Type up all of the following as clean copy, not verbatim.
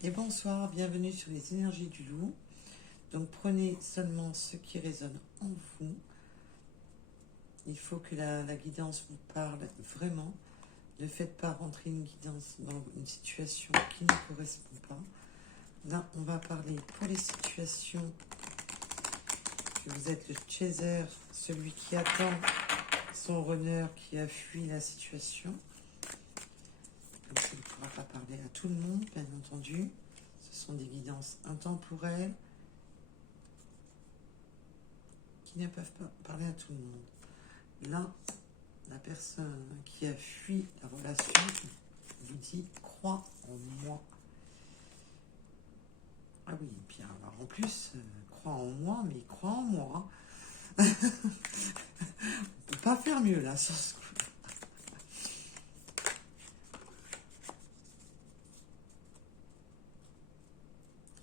Et bonsoir, bienvenue sur les énergies du loup. Donc prenez seulement ce qui résonne en vous. Il faut que la guidance vous parle vraiment. Ne faites pas rentrer une guidance dans une situation qui ne correspond pas. Là, on va parler pour les situations que vous êtes le chaser, celui qui attend son runner, qui a fui la situation. Donc, ça ne pourra pas parler à tout le monde, bien entendu. Ce sont des guidances intemporelles qui ne peuvent pas parler à tout le monde. Là, la personne qui a fui la relation vous dit « crois en moi ». Ah oui, et puis alors en plus, crois en moi, mais crois en moi. On peut pas faire mieux là sur ce coup.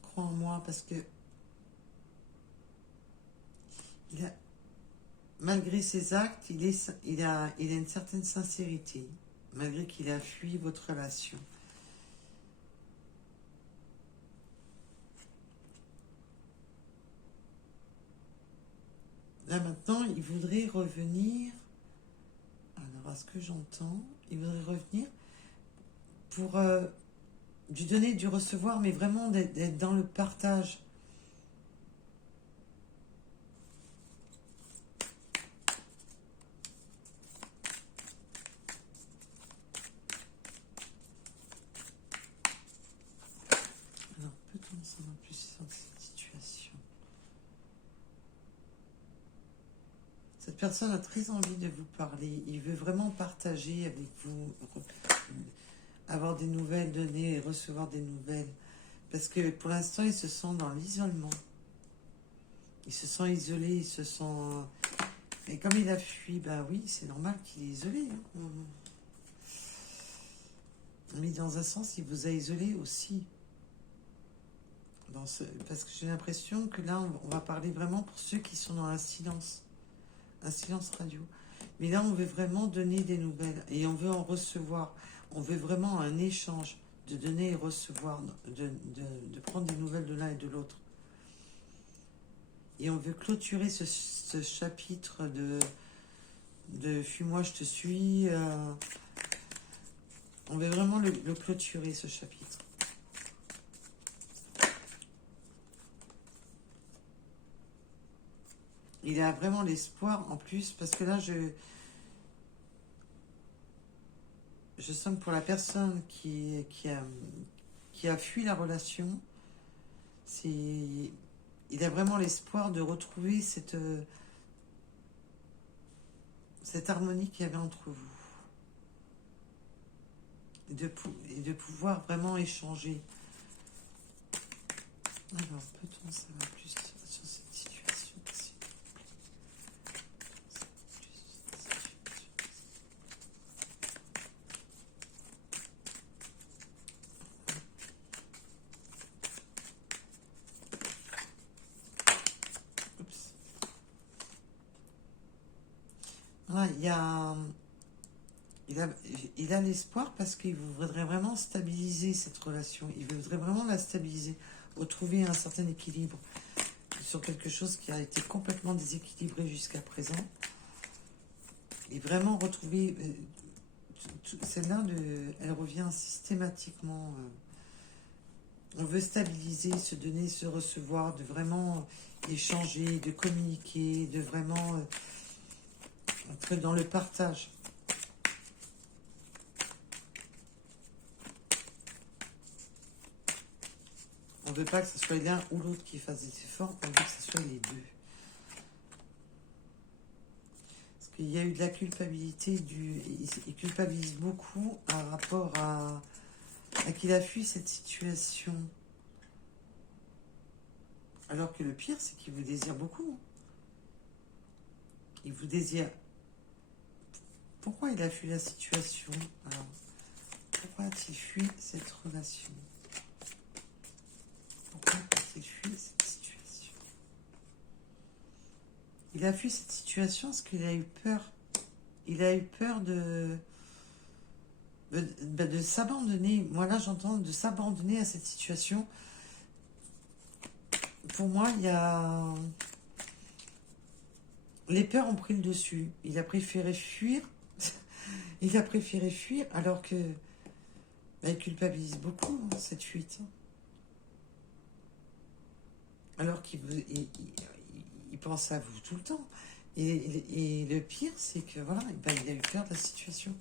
Crois en moi parce que malgré ses actes, il a une certaine sincérité, malgré qu'il a fui votre relation. Là maintenant, il voudrait revenir. Alors, à ce que j'entends, il voudrait revenir pour du donner, du recevoir, mais vraiment d'être dans le partage. Alors, peut-on en savoir plus sur cette situation? Cette personne a très envie de vous parler. Il veut vraiment partager avec vous, avoir des nouvelles, donner et recevoir des nouvelles. Parce que pour l'instant, il se sent dans l'isolement. Il se sent isolé, il se sent... Et comme il a fui, bah oui, c'est normal qu'il est isolé. Hein. Mais dans un sens, il vous a isolé aussi. Parce que j'ai l'impression que là, on va parler vraiment pour ceux qui sont dans un silence radio. Mais là, on veut vraiment donner des nouvelles et on veut en recevoir. On veut vraiment un échange de donner et recevoir, de prendre des nouvelles de l'un et de l'autre. Et on veut clôturer ce chapitre de fuis-moi, je te suis. On veut vraiment le clôturer, ce chapitre. Il a vraiment l'espoir en plus, parce que là, je sens que pour la personne qui a fui la relation, il a vraiment l'espoir de retrouver cette harmonie qu'il y avait entre vous. Et de pouvoir vraiment échanger. Alors, peut-on savoir plus sur cette situation? Oups. Voilà, il a l'espoir parce qu'il voudrait vraiment stabiliser cette relation. Il voudrait vraiment la stabiliser, retrouver un certain équilibre sur quelque chose qui a été complètement déséquilibré jusqu'à présent. Et vraiment retrouver... celle-là, elle revient systématiquement. On veut stabiliser, se donner, se recevoir, de vraiment échanger, de communiquer, de vraiment être dans le partage. On ne veut pas que ce soit l'un ou l'autre qui fasse des efforts, on veut que ce soit les deux. Parce qu'il y a eu de la culpabilité, il culpabilise beaucoup par rapport à qu'il a fui cette situation. Alors que le pire, c'est qu'il vous désire beaucoup. Il vous désire. Pourquoi il a fui la situation? Alors, pourquoi a-t-il fui cette relation? Pourquoi a-t-il fui cette situation? Il a fui cette situation parce qu'il a eu peur. Il a eu peur de de s'abandonner. Moi là j'entends de s'abandonner à cette situation. Pour moi il y a... Les peurs ont pris le dessus. Il a préféré fuir. Il a préféré fuir alors que... bah, il culpabilise beaucoup cette fuite. Alors il pense à vous tout le temps. Et le pire, c'est que voilà, ben, il a eu peur de la situation.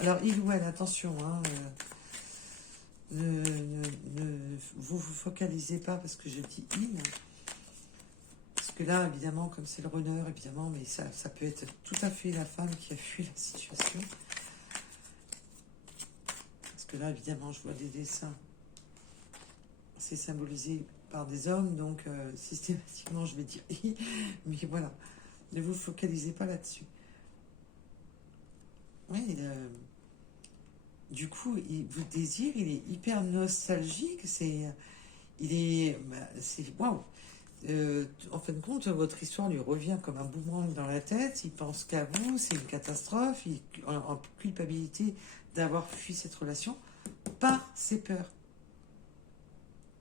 Alors, il ou elle, attention, hein, ne vous focalisez pas parce que je dis il. Parce que là, évidemment, comme c'est le runner, évidemment, mais ça peut être tout à fait la femme qui a fui la situation. Parce que là, évidemment, je vois des dessins. C'est symbolisé par des hommes, donc systématiquement, je vais dire i. Mais voilà, ne vous focalisez pas là-dessus. Oui, du coup, votre désir, il est hyper nostalgique. C'est waouh. En fin de compte, votre histoire lui revient comme un boomerang dans la tête. Il pense qu'à vous, c'est une catastrophe. Il est en culpabilité d'avoir fui cette relation par ses peurs.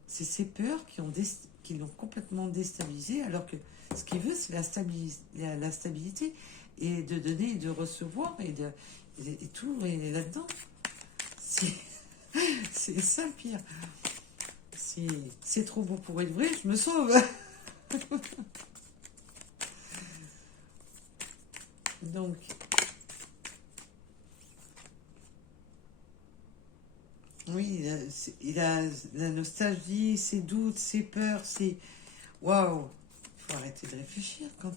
C'est ces peurs qui l'ont complètement déstabilisé, alors que ce qu'il veut, c'est la stabilité et de donner et de recevoir et tout est là-dedans. C'est ça le pire. C'est trop beau pour être vrai, je me sauve. Donc, oui, il a la nostalgie, ses doutes, ses peurs, waouh! Il faut arrêter de réfléchir quand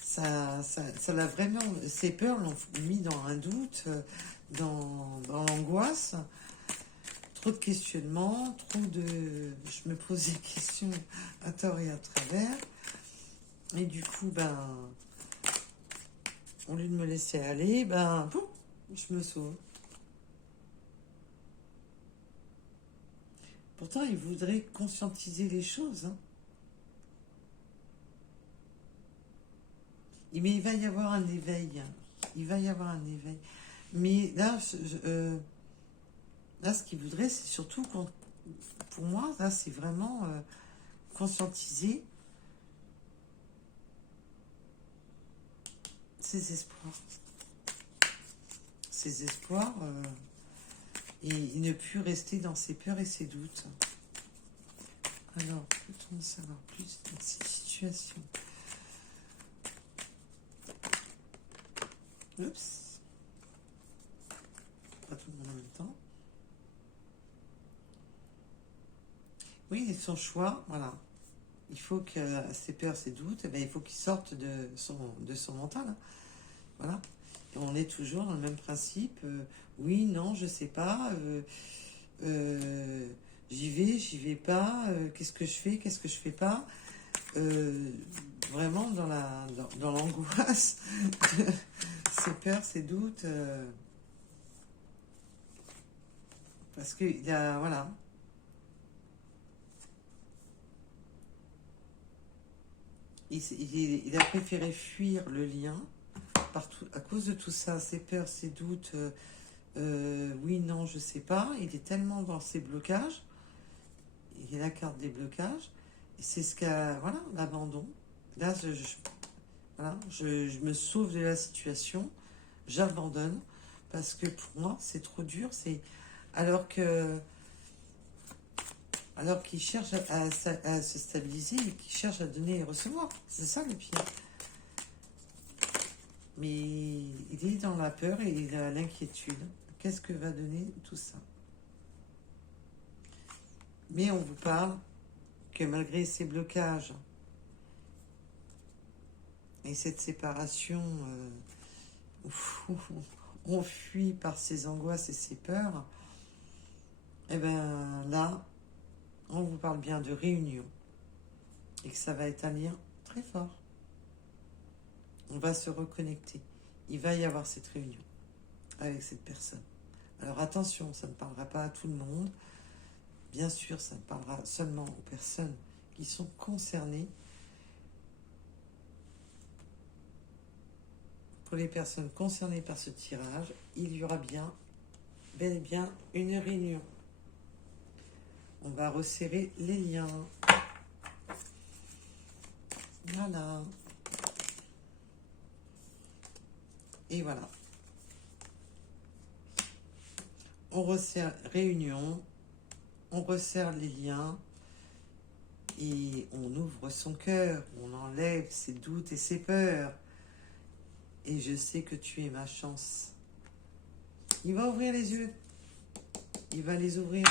ça l'a vraiment. Ses peurs l'ont mis dans un doute, dans l'angoisse. Trop de questionnements, trop de... Je me pose des questions à tort et à travers. Et du coup, ben, au lieu de me laisser aller, ben, boum, je me sauve. Pourtant, il voudrait conscientiser les choses. Hein. Mais il va y avoir un éveil. Il va y avoir un éveil. Mais là, là ce qu'il voudrait, c'est surtout, pour moi, là, c'est vraiment conscientiser ses espoirs. Ses espoirs et ne plus rester dans ses peurs et ses doutes. Alors, peut-on en savoir plus dans cette situation? Oups. Pas tout le monde en même temps. Oui, et son choix, voilà. Il faut que ses peurs, ses doutes, eh bien, il faut qu'il sorte de son mental. Hein. Voilà. Et on est toujours dans le même principe. Oui, non, je sais pas. J'y vais pas. Qu'est-ce que je fais pas. Vraiment dans l'angoisse, ses peurs, ses doutes. Parce qu'il a, voilà. Il a préféré fuir le lien partout, à cause de tout ça, ses peurs, ses doutes, oui, non, je sais pas. Il est tellement dans ses blocages, il est la carte des blocages, et c'est ce qu'a, voilà, l'abandon. Là, voilà, je me sauve de la situation, j'abandonne, parce que pour moi, c'est trop dur, alors que alors qu'il cherche à se stabiliser et qu'il cherche à donner et recevoir. C'est ça le pire. Mais il est dans la peur et il a l'inquiétude. Qu'est-ce que va donner tout ça? Mais on vous parle que malgré ces blocages et cette séparation, on fuit par ses angoisses et ses peurs, et bien là, on vous parle bien de réunion et que ça va être un lien très fort. On va se reconnecter. Il va y avoir cette réunion avec cette personne. Alors attention, ça ne parlera pas à tout le monde. Bien sûr, ça ne parlera seulement aux personnes qui sont concernées. Pour les personnes concernées par ce tirage, il y aura bien bel et bien une réunion. On va resserrer les liens. Voilà. Et voilà. On resserre réunion, on resserre les liens et on ouvre son cœur, on enlève ses doutes et ses peurs. Et je sais que tu es ma chance. Il va ouvrir les yeux. Il va les ouvrir.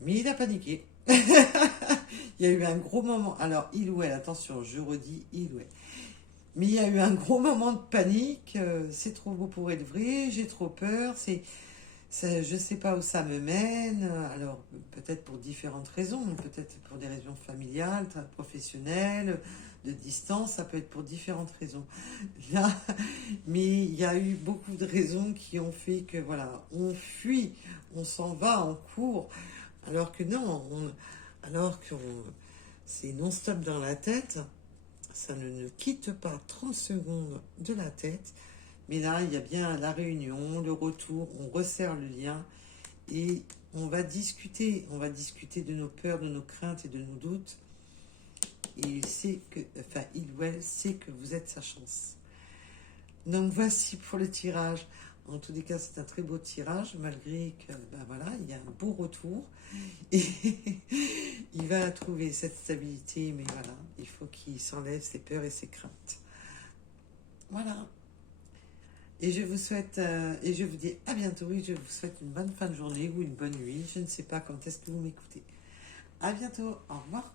Mais il a paniqué. Il y a eu un gros moment. Alors, il ou elle, attention, je redis il ou elle. Mais il y a eu un gros moment de panique. C'est trop beau pour être vrai. J'ai trop peur. Je ne sais pas où ça me mène. Alors, peut-être pour différentes raisons. Peut-être pour des raisons familiales, professionnelles, de distance. Ça peut être pour différentes raisons. Là, mais il y a eu beaucoup de raisons qui ont fait que, voilà, on fuit, on s'en va, on court. Alors que non, c'est non-stop dans la tête. Ça ne quitte pas 30 secondes de la tête. Mais là, il y a bien la réunion, le retour, on resserre le lien et on va discuter. On va discuter de nos peurs, de nos craintes et de nos doutes. Et il ou elle sait que vous êtes sa chance. Donc voici pour le tirage. En tous les cas, c'est un très beau tirage, malgré que, voilà, il y a un beau retour. Et il va trouver cette stabilité, mais voilà, il faut qu'il s'enlève ses peurs et ses craintes. Voilà. Et je vous souhaite, et je vous dis à bientôt, et je vous souhaite une bonne fin de journée ou une bonne nuit. Je ne sais pas quand est-ce que vous m'écoutez. À bientôt, au revoir.